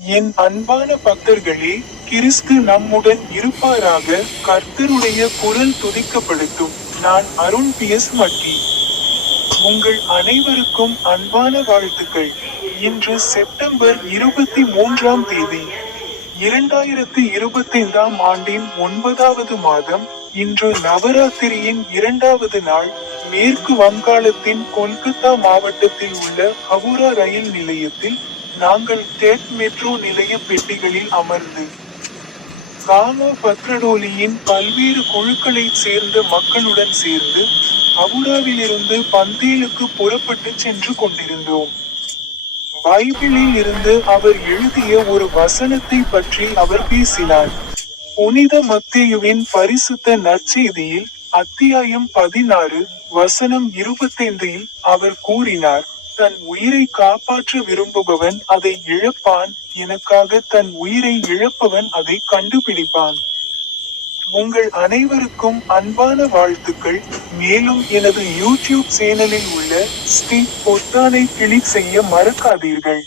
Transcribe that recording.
என் அன்பான பக்தர்களே, கிறிஸ்து நம்முடன் இருப்பாராக. கர்த்தருடைய குரல் துதிக்கப்படுத்தும். நான் அருண் பி.எஸ். மட்டி. உங்கள் அனைவருக்கும் அன்பான வாழ்த்துக்கள். இன்று செப்டம்பர் 23ஆம் தேதி 2025ஆம் ஆண்டின் 9வது மாதம். இன்று நவராத்திரியின் 2வது நாள். மேற்கு வங்காளத்தின் கொல்கத்தா மாவட்டத்தில் உள்ள ஹவுரா ரயில் நிலையத்தில் நாங்கள் டெட் மெட்ரோ நிலைய பெட்டிகளில் அமர்ந்து காமா பத்ரடோலியின் பல்வேறு குழுக்களைச் சேர்ந்த மக்களுடன் சேர்ந்து ஹவுராவிலிருந்து பந்தேலுக்கு புறப்பட்டுச் சென்று கொண்டிருந்தோம். பைபிளில் இருந்து அவர் எழுதிய ஒரு வசனத்தை பற்றி அவர் பேசினார். புனித மத்தேயுவின் பரிசுத்த நற்செய்தியில் அத்தியாயம் 16 வசனம் 25இல் அவர் கூறினார், தன் உயிரை காப்பாற்ற விரும்புபவன் அதை இழப்பான், எனக்காக தன் உயிரை இழப்பவன் அதை கண்டுபிடிப்பான். உங்கள் அனைவருக்கும் அன்பான வாழ்த்துக்கள். மேலும் எனது யூடியூப் சேனலில் உள்ள ஸ்டீப் பொத்தானை கிளிக் செய்ய மறக்காதீர்கள்.